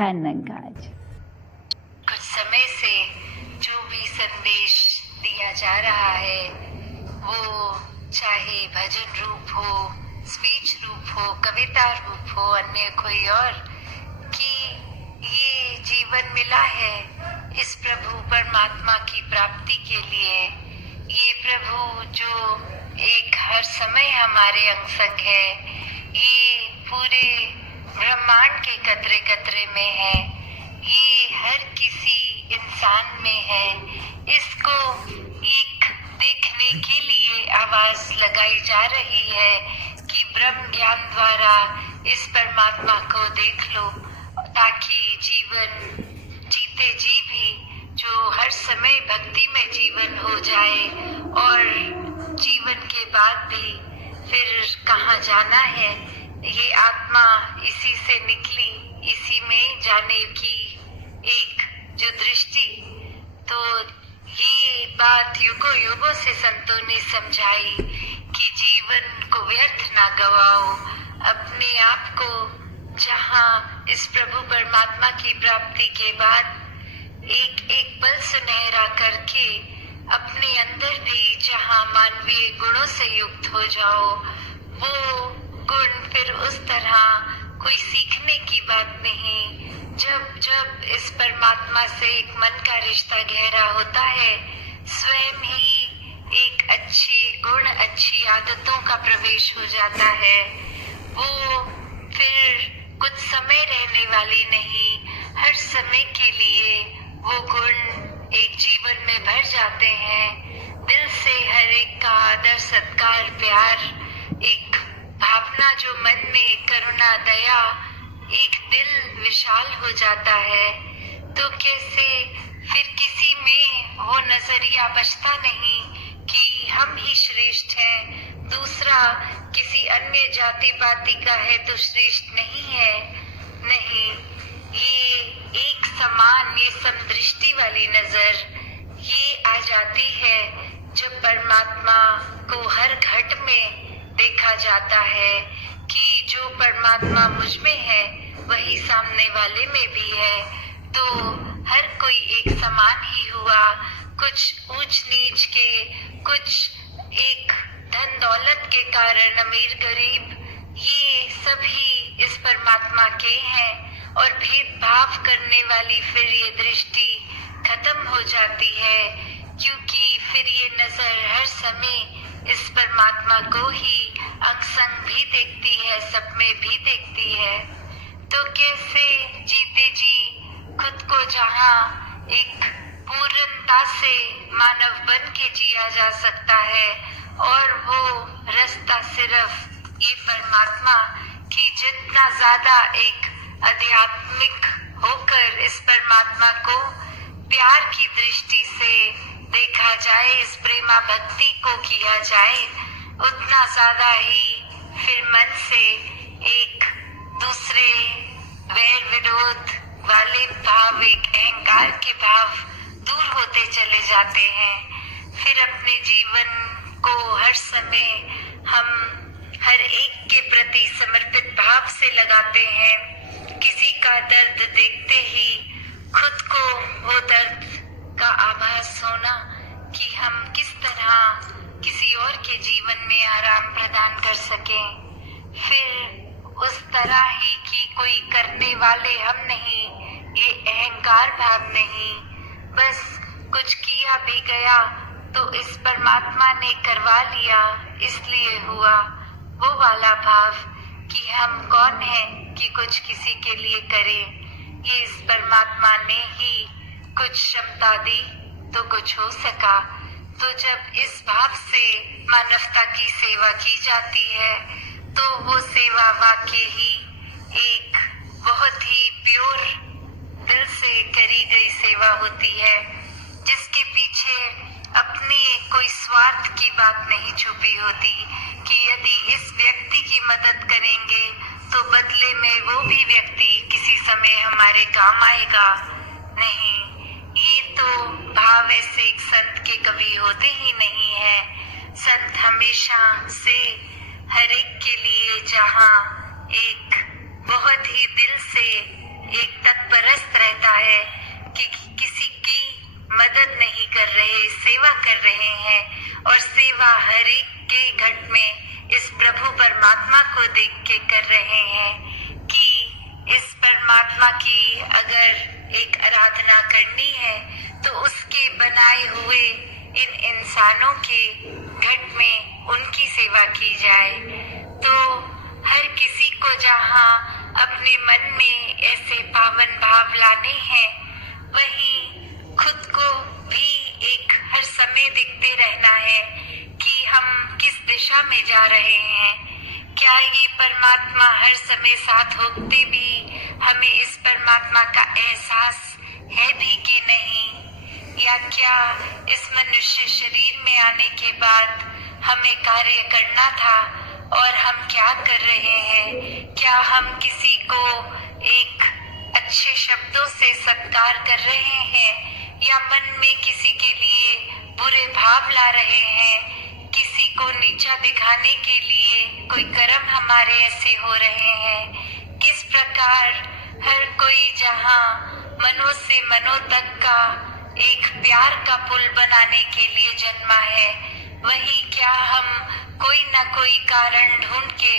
ध्यान रंगाज। कुछ समय से जो भी संदेश दिया जा रहा है वो चाहे भजन रूप हो, स्पीच रूप हो, कविता रूप हो, अन्य कोई और, कि ये जीवन मिला है इस प्रभु परमात्मा की प्राप्ति के लिए। ये प्रभु जो एक हर समय हमारे अंग संग है, ये पूरे ब्रह्मांड के कतरे कतरे में है, ये हर किसी इंसान में है। इसको एक देखने के लिए आवाज लगाई जा रही है कि ब्रह्म ज्ञान द्वारा इस परमात्मा को देख लो, ताकि जीवन जीते जी भी जो हर समय भक्ति में जीवन हो जाए और जीवन के बाद भी फिर कहाँ जाना है, ये आत्मा इसी से निकली, इसी में जाने की एक जो दृष्टि। तो ये बात युगों युगों से संतों ने समझाई कि जीवन को व्यर्थ ना गवाओ, अपने आप को जहाँ इस प्रभु परमात्मा की प्राप्ति के बाद एक एक पल सुनहरा करके अपने अंदर भी जहाँ मानवीय गुणों से युक्त हो जाओ, वो गुण फिर उस तरह कोई सीखने की बात नहीं। जब जब इस परमात्मा से एक मन का रिश्ता गहरा होता है, स्वयं ही एक अच्छी गुण, अच्छी आदतों का प्रवेश हो जाता है। वो फिर कुछ समय रहने वाली नहीं, हर समय के लिए वो गुण एक जीवन में भर जाते हैं। दिल से हर एक का आदर, सत्कार, प्यार, एक भावना जो मन में करुणा, दया, एक दिल विशाल हो जाता है। तो कैसे फिर किसी में वो नजरिया बचता नहीं कि हम ही श्रेष्ठ हैं, दूसरा किसी अन्य जाति पाति का है तो श्रेष्ठ नहीं है। नहीं, ये एक समान, ये समदृष्टि वाली नजर ये आ जाती है जब परमात्मा को हर घट में देखा जाता है कि जो परमात्मा मुझ में है वही सामने वाले में भी है। तो हर कोई एक समान ही हुआ। कुछ ऊंच नीच के, कुछ एक धन दौलत के कारण अमीर गरीब, ये सभी इस परमात्मा के हैं। और भेदभाव करने वाली फिर ये दृष्टि खत्म हो जाती है, क्योंकि फिर ये नजर हर समय इस परमात्मा को ही अंग संग भी देखती है, सब में भी देखती है। तो कैसे जीते जी खुद को जहाँ एक पूर्णता से मानव बन के जिया जा सकता है, और वो रास्ता सिर्फ ये परमात्मा की जितना ज्यादा एक आध्यात्मिक होकर इस परमात्मा को प्यार की दृष्टि से देखा जाए, इस प्रेमा भक्ति को किया जाए, उतना ज्यादा ही फिर मन से एक दूसरे वैर विरोध वाले भाव, एक अहंकार के भाव दूर होते चले जाते हैं। फिर अपने जीवन को हर समय हम हर एक के प्रति समर्पित भाव से लगाते हैं। किसी का दर्द देखते ही खुद को वो दर्द का आभास होना कि हम किस तरह किसी और के जीवन में आराम प्रदान कर सकें। फिर उस तरह ही कि कोई करने वाले हम नहीं, ये अहंकार भाव नहीं, बस कुछ किया भी गया तो इस परमात्मा ने करवा लिया इसलिए हुआ, वो वाला भाव कि हम कौन हैं कि कुछ किसी के लिए करें। ये इस परमात्मा ने ही कुछ क्षमता दी तो कुछ हो सका। तो जब इस भाव से मानवता की सेवा की जाती है तो वो सेवा वाकई ही एक बहुत ही प्योर दिल से करी गई सेवा होती है, जिसके पीछे अपनी कोई स्वार्थ की बात नहीं छुपी होती कि यदि इस व्यक्ति की मदद करेंगे तो बदले में वो भी व्यक्ति किसी समय हमारे काम आएगा। नहीं, ये तो भाव ऐसे एक संत के कभी होते ही नहीं है। संत हमेशा से हर एक के लिए जहाँ एक बहुत ही दिल से एक तत्पर लगता है कि किसी की मदद नहीं कर रहे, सेवा कर रहे हैं, और सेवा हर एक के घट में इस प्रभु परमात्मा को देख के कर रहे हैं कि इस परमात्मा की अगर एक आराधना करनी है तो उसके बनाए हुए इन इंसानों के घट में उनकी सेवा की जाए। तो हर किसी को जहाँ अपने मन में ऐसे पावन भाव लाने हैं, वहीं खुद को भी एक हर समय देखते रहना है कि हम किस दिशा में जा रहे हैं। क्या ये परमात्मा हर समय साथ होते भी हमें इस परमात्मा का एहसास है भी कि नहीं, या क्या इस मनुष्य शरीर में आने के बाद हमें कार्य करना था और हम क्या कर रहे हैं? क्या हम किसी को एक अच्छे शब्दों से सत्कार कर रहे हैं, या मन में किसी के लिए बुरे भाव ला रहे हैं? किसी को नीचा दिखाने के लिए कोई कर्म हमारे ऐसे हो रहे हैं? किस प्रकार हर कोई जहाँ मनों से मनों तक का एक प्यार का पुल बनाने के लिए जन्मा है, वही क्या हम कोई ना कोई कारण ढूंढ के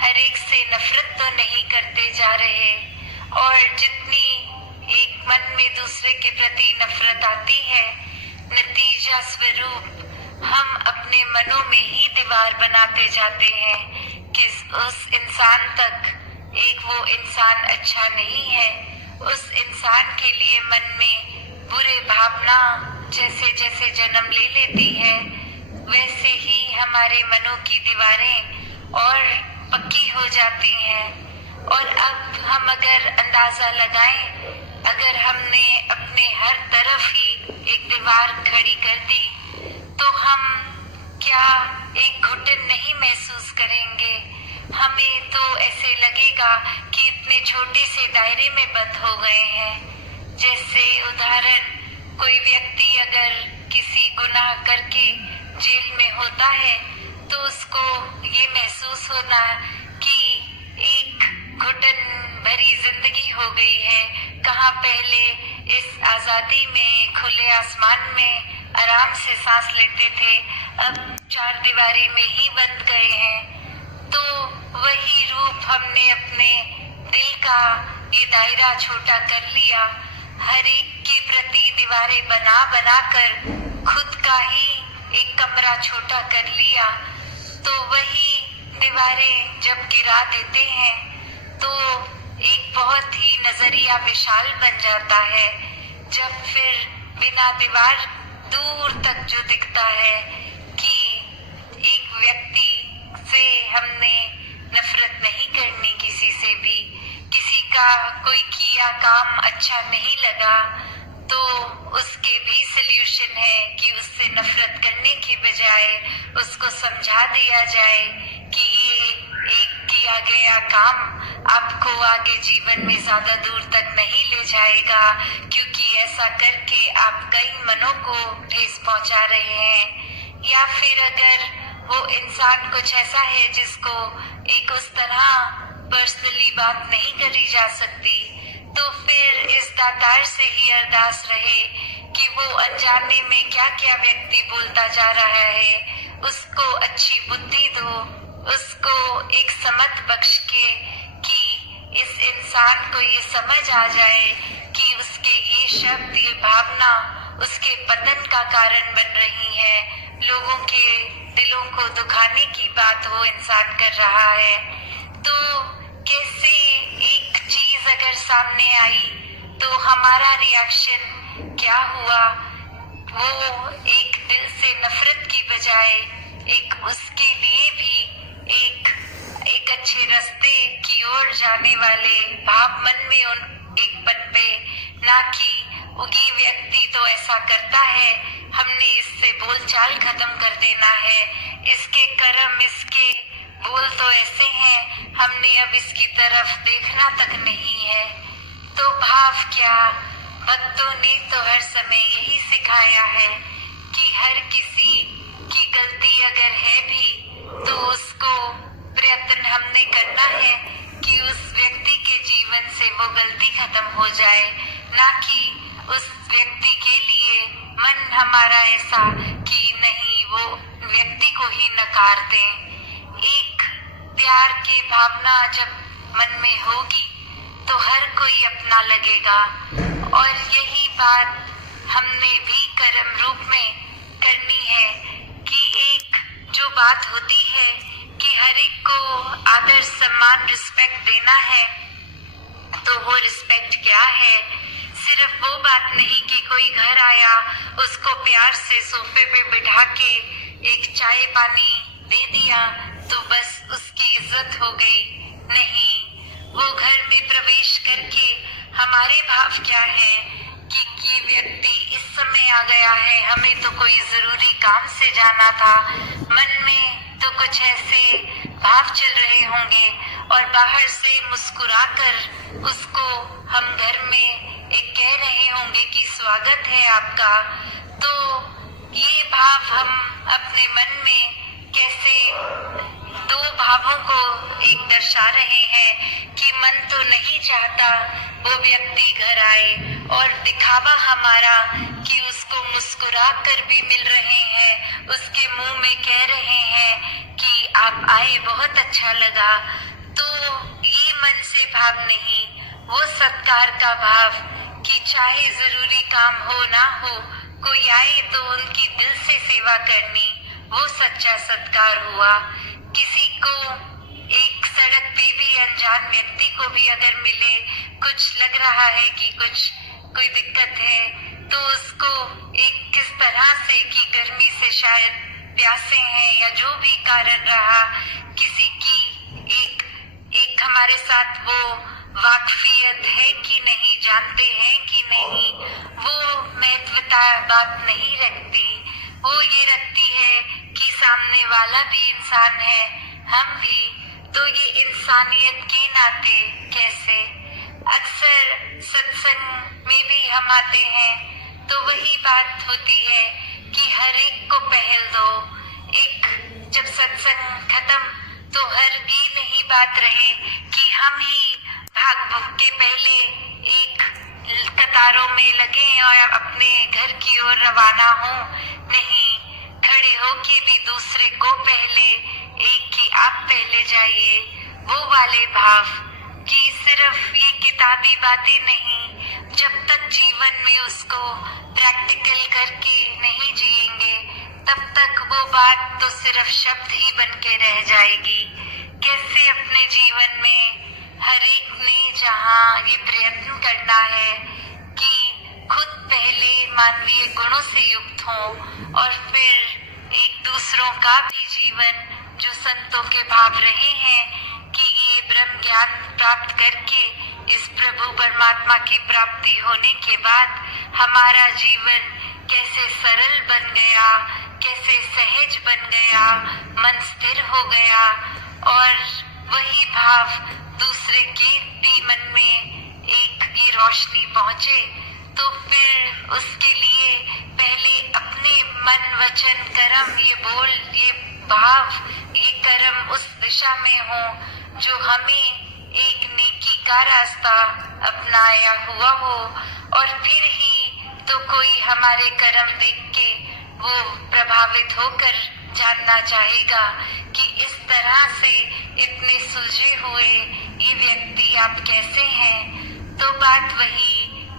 हर एक से नफरत तो नहीं करते जा रहे? और जितनी एक मन में दूसरे के प्रति नफरत आती है, नतीजा स्वरूप हम अपने मनों में ही दीवार बनाते जाते हैं कि उस इंसान तक एक वो इंसान अच्छा नहीं है। उस इंसान के लिए मन में बुरे भावना जैसे जैसे जन्म ले लेती है, वैसे ही हमारे मनों की दीवारें और पक्की हो जाती हैं। और अब हम अगर अंदाजा लगाएं, अगर हमने अपने हर तरफ ही एक दीवार खड़ी कर दी, तो हम क्या एक घुटन नहीं महसूस करेंगे? हमें तो ऐसे लगेगा कि इतने छोटे से दायरे में बंद हो गए हैं। जैसे उदाहरण, कोई व्यक्ति अगर किसी गुनाह करके जेल में होता है तो उसको ये महसूस होना कि एक घुटन भरी जिंदगी हो गई है। कहाँ पहले इस आजादी में, खुले आसमान में आराम से सांस लेते थे, अब चार दीवारी में ही बंद गए हैं। तो वही रूप हमने अपने दिल का ये दायरा छोटा कर लिया, हर एक के प्रति दीवारें बना बना कर खुद का ही एक कमरा छोटा कर लिया। तो वही दीवारें जब गिरा देते हैं तो एक बहुत ही नजरिया विशाल बन जाता है। जब फिर बिना दीवार दूर तक जो दिखता है कि एक व्यक्ति से हमने नफरत नहीं करनी, किसी से भी, किसी का कोई किया काम अच्छा नहीं लगा तो उसके भी सल्यूशन है कि उससे नफरत करने के बजाय उसको समझा दिया जाए कि ये एक किया गया काम आपको आगे जीवन में ज्यादा दूर तक नहीं ले जाएगा, क्योंकि ऐसा करके आप कई मनों को ठेस पहुंचा रहे हैं। या फिर अगर वो इंसान कुछ ऐसा है जिसको एक उस तरह पर्सनली बात नहीं करी जा सकती, तो फिर इस दातार से ही अरदास रहे कि वो अनजाने में क्या क्या व्यक्ति बोलता जा रहा है, उसको अच्छी बुद्धि दो, उसको एक समझ बख्श के कि इस इंसान को ये समझ आ जाए कि उसके ये शब्द, ये भावना उसके पतन का कारण बन रही है। लोगों के दिलों को दुखाने की बात वो इंसान कर रहा है। तो कैसे एक चीज अगर सामने आई तो हमारा रिएक्शन क्या हुआ? वो एक दिल से नफरत की बजाय एक उसके लिए भी एक अच्छे रास्ते की ओर जाने वाले भाव मन में उन एक पन पे, ना कि ये व्यक्ति तो ऐसा करता है, हमने इससे बोलचाल खत्म कर देना है, इसके कर्म, इसके बोल तो ऐसे हैं, हमने अब इसकी तरफ देखना तक नहीं है। तो भाव क्या, भक्तों ने तो हर समय यही सिखाया है कि हर किसी की गलती अगर है भी तो उसको प्रयत्न हमने करना है कि उस व्यक्ति के जीवन से वो गलती खत्म हो जाए। ना कि उस व्यक्ति के लिए मन हमारा ऐसा कि नहीं वो व्यक्ति को ही नकार दें। एक प्यार की भावना जब मन में होगी तो हर कोई अपना लगेगा, और यही बात हमने भी कर्म रूप में करनी है कि एक जो बात होती है कि हर एक को आदर सम्मान रिस्पेक्ट देना है, तो वो रिस्पेक्ट क्या है? सिर्फ वो बात नहीं कि कोई घर आया उसको प्यार से सोफे पे बिठा के एक चाय पानी दे दिया तो बस उसकी इज्जत हो गई। नहीं, वो घर में प्रवेश करके हमारे भाव क्या है कि ये व्यक्ति इस समय आ गया है, हमें तो कोई जरूरी काम से जाना था, मन में तो कुछ ऐसे भाव चल रहे होंगे और बाहर से मुस्कुराकर उसको हम घर में एक कह रहे होंगे कि स्वागत है आपका। तो ये भाव हम अपने मन में कैसे दो भावों को एक दर्शा रहे हैं कि मन तो नहीं चाहता वो व्यक्ति घर आए, और दिखावा हमारा कि उसको मुस्कुरा कर भी मिल रहे हैं, उसके मुंह में कह रहे हैं कि आप आए बहुत अच्छा लगा। तो ये मन से भाव नहीं, वो सत्कार का भाव कि चाहे जरूरी काम हो ना हो, कोई आए तो उनकी दिल से सेवा करनी, वो सच्चा सत्कार हुआ। किसी को एक सड़क पे भी अनजान व्यक्ति को भी अगर मिले, कुछ लग रहा है कि कोई दिक्कत है, तो उसको एक किस तरह से कि गर्मी से शायद प्यासे हैं या जो भी कारण रहा, किसी की एक हमारे साथ वो वाकफियत है कि नहीं, जानते हैं कि नहीं, वो महत्वता बात नहीं रखती। वो ये रखती है कि सामने वाला भी इंसान है, हम भी, तो ये इंसानियत के नाते कैसे। अक्सर सत्संग में भी हम आते हैं तो वही बात होती है कि हर एक को पहल दो। एक जब सत्संग खत्म तो हर की नहीं बात रहे कि हम ही भाग भूग के पहले एक कतारों में लगे और अपने घर की ओर रवाना हो। नहीं, खड़े होके भी दूसरे को पहले एक कि आप पहले जाइए, वो वाले भाव कि सिर्फ ये किताबी बातें नहीं, जब तक जीवन में उसको प्रैक्टिकल करके नहीं जिएंगे तब तक वो बात तो सिर्फ शब्द ही बन के रह जाएगी। कैसे अपने जीवन में हर एक ने जहाँ ये प्रयत्न करना है कि खुद पहले मानवीय गुणों से युक्त हो और फिर एक दूसरों का भी जीवन जो संतों के भाव रहे हैं कि ये ब्रह्म ज्ञान प्राप्त करके इस प्रभु परमात्मा की प्राप्ति होने के बाद हमारा जीवन कैसे सरल बन गया, कैसे सहज बन गया, मन स्थिर हो गया, और वही भाव दूसरे के भी मन में एक ये रोशनी पहुंचे। तो फिर उसके लिए पहले अपने मन वचन कर्म, ये बोल, ये भाव, ये कर्म उस दिशा में हो जो हमें एक नेकी का रास्ता अपनाया हुआ हो, और फिर ही तो कोई हमारे कर्म देख के वो प्रभावित होकर जानना चाहेगा कि इस तरह से इतने सुलझे हुए ये व्यक्ति आप कैसे हैं। तो बात वही,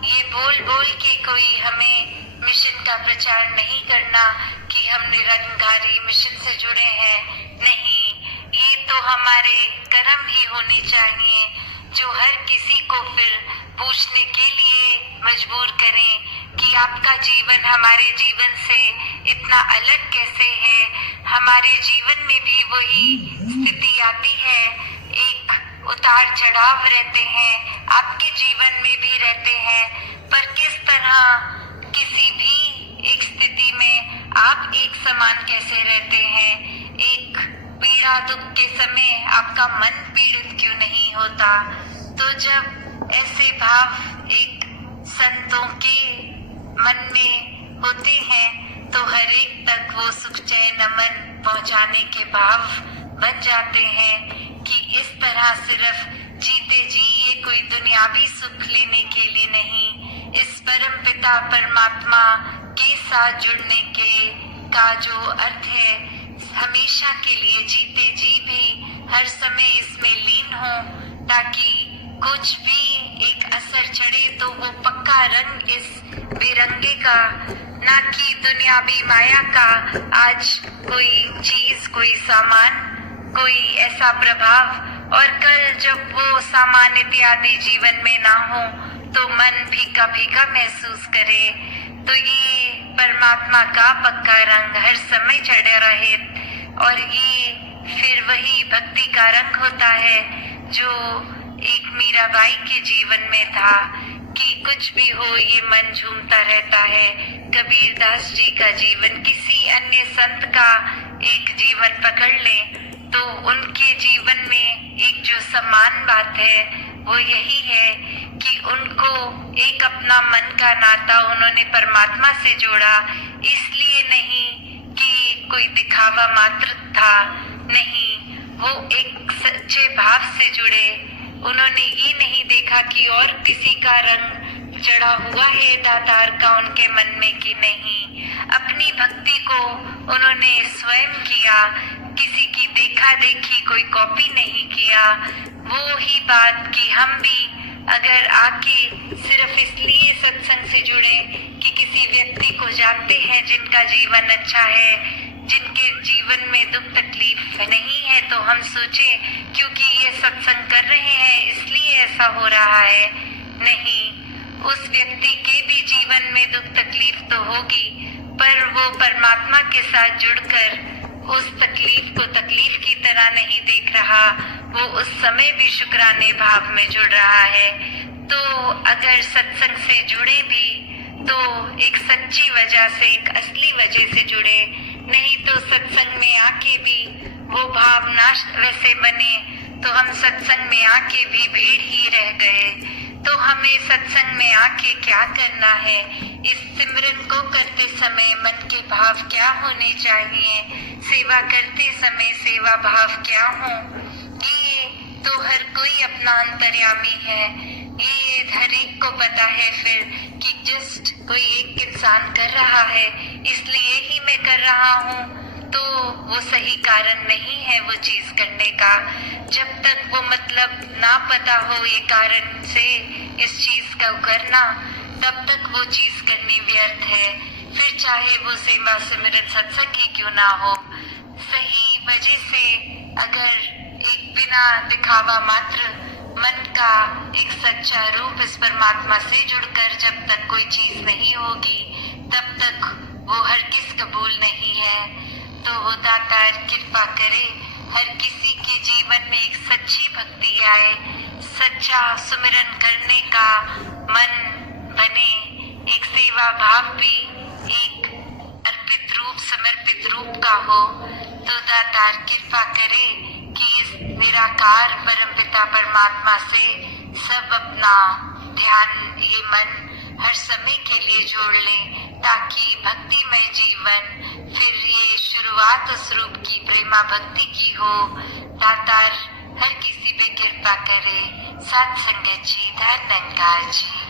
ये बोल बोल के कोई हमें मिशन का प्रचार नहीं करना कि हम निरंकारी मिशन से जुड़े हैं। नहीं, ये तो हमारे कर्म ही होने चाहिए जो हर किसी को फिर पूछने के लिए मजबूर करें कि आपका जीवन हमारे जीवन से इतना अलग कैसे है। हमारे जीवन में भी वही स्थिति आती है, एक उतार चढ़ाव रहते हैं, आपके जीवन में भी रहते हैं, पर किस तरह किसी भी एक स्थिति में आप एक समान कैसे रहते हैं। एक पीड़ा दुख के समय आपका मन पीड़ित क्यों नहीं होता। तो जब ऐसे भाव एक संतों के मन में होते हैं तो हर एक तक वो सुख चैन अमन पहुंचाने के भाव बन जाते हैं कि इस तरह सिर्फ जीते जी ये कोई दुनियावी सुख लेने के लिए नहीं, पिता परमात्मा के साथ जुड़ने का जो अर्थ है, हमेशा के लिए जीते जी भी हर समय इसमें लीन हो, ताकि कुछ भी एक असर चढ़े तो वो पक्का रंग इस बेरंगे का, ना कि दुनियावी माया का आज कोई चीज, कोई सामान, कोई ऐसा प्रभाव, और कल जब वो सामान इत्यादि जीवन में ना हो तो मन फीका फीका महसूस करे। तो ये परमात्मा का पक्का रंग हर समय चढ़े रहे, और ये फिर वही भक्ति का रंग होता है जो एक मीराबाई के जीवन में था कि कुछ भी हो ये मन झूमता रहता है। कबीरदास जी का जीवन, किसी अन्य संत का एक जीवन पकड़ ले तो उनके जीवन में एक जो समान बात है वो यही है कि उनको एक अपना मन का नाता उन्होंने परमात्मा से जोड़ा, इसलिए नहीं कि कोई दिखावा मात्र था, नहीं, वो एक सच्चे भाव से जुड़े। उन्होंने ये नहीं देखा कि और किसी का रंग चढ़ा हुआ है दातार का उनके मन में कि नहीं, अपनी भक्ति को उन्होंने स्वयं किया, किसी की देखा देखी कोई कॉपी नहीं किया। वो ही बात कि हम भी अगर आके सिर्फ इसलिए सत्संग से जुड़े कि किसी व्यक्ति को जानते हैं जिनका जीवन अच्छा है, जिनके जीवन में दुख तकलीफ नहीं है, तो हम सोचे क्योंकि ये सत्संग कर रहे हैं इसलिए ऐसा हो रहा है, नहीं, उस व्यक्ति के भी जीवन में दुख तकलीफ तो होगी, पर वो परमात्मा के साथ जुड़कर उस तकलीफ को तकलीफ की तरह नहीं देख रहा, वो उस समय भी शुक्राने भाव में जुड़ रहा है। तो अगर सत्संग से जुड़े भी तो एक सच्ची वजह से, एक असली वजह से जुड़े, नहीं तो सत्संग में आके भी वो भावना वैसे बने तो हम सत्संग में आके भी भीड़ ही रह गए। तो हमें सत्संग में आके क्या करना है, इस सिमरन को करते समय मन के भाव क्या होने चाहिए, सेवा करते समय सेवा भाव क्या हो, ये तो हर कोई अपना अंतर्यामी है, ये हर एक को पता है फिर कि जस्ट कोई एक इंसान कर रहा है इसलिए ही मैं कर रहा हूँ, तो वो सही कारण नहीं है वो चीज करने का। जब तक वो मतलब ना पता हो ये कारण से इस चीज का करना, तब तक वो चीज करनी व्यर्थ है, फिर चाहे वो सेवा सिमरन सत्संग ही क्यों ना हो। सही वजह से अगर एक बिना दिखावा मात्र मन का एक सच्चा रूप इस परमात्मा से जुड़कर जब तक कोई चीज नहीं होगी, तब तक वो हर किस कबूल नहीं है। तो वो दातार कृपा करे हर किसी के जीवन में एक सच्ची भक्ति आए, सच्चा सुमिरन करने का मन बने, एक सेवा भाव भी एक अर्पित रूप समर्पित रूप का हो। तो दातार कृपा करे कि इस निराकार परमपिता परमात्मा से सब अपना ध्यान, ये मन हर समय के लिए जोड़ लें, ताकि भक्तिमय जीवन फिर ये शुरुआत उस रूप की प्रेमा भक्ति की हो। दातार हर किसी पे कृपा करे। सत्संगत जी, धन्यवाद जी।